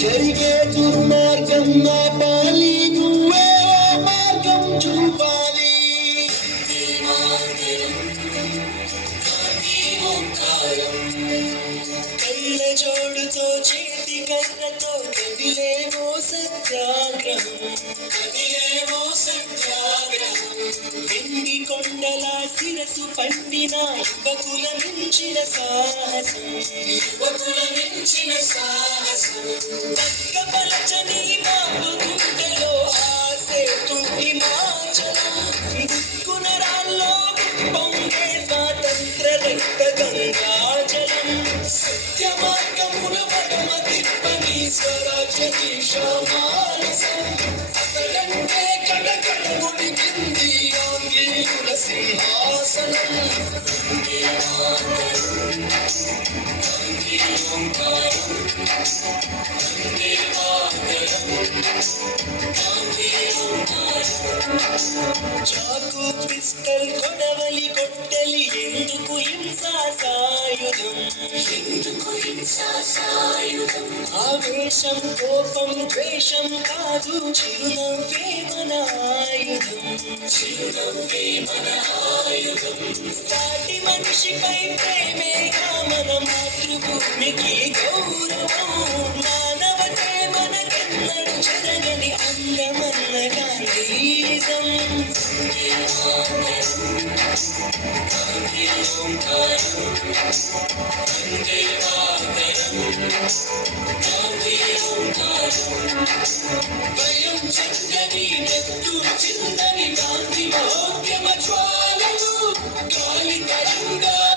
జరిగే దుర్మార్గం నా పాలి నువ్వే మార్గం చూపాలి. కళ్ళ జోడుతో చేతి కర్రతో కదిలేవో సత్యాగ్రహం, కదిలేవో సత్యాగ్రహం. వెండి కొండల శిరసు పండిన యువకుల మించిన సాహసం, యువకుల మించిన సాహసం. పక్కపలచని బాబు గుండెలో ఆసేతు హిమాచలం, దిక్కునరాల్లో పొంగే స్వాతంత్ర రక్త గంగాజలం. సత్య మార్గముల పరమ తిప్పని స్వరాజ్య దీక్ష మానసం. అతడంటే కడకడ ఉడికింది ఆంగ్లేయుల సింహాసనం. చాకు పిస్టల్ కొడవలి కొట్టలి ఎందుకు హింసా సాయుధం, ఎందుకు హింసా సాయుధం. ఆవేశం కోపం ద్వేషం కాదు చిరునవ్వే మన ఆయుధం, చిరునవ్వే మన ఆయుధం. సాటి మనిషిపై ప్రేమేగా మన మాతృభూమికి గౌరవం. మానవతే మనకెన్నడు జరగని అందమన్న గాంధీజం. భయం చెందని నెత్తు చిందని గాంధీ మహోద్యమ జ్వాలలు గాలి తరంగాలు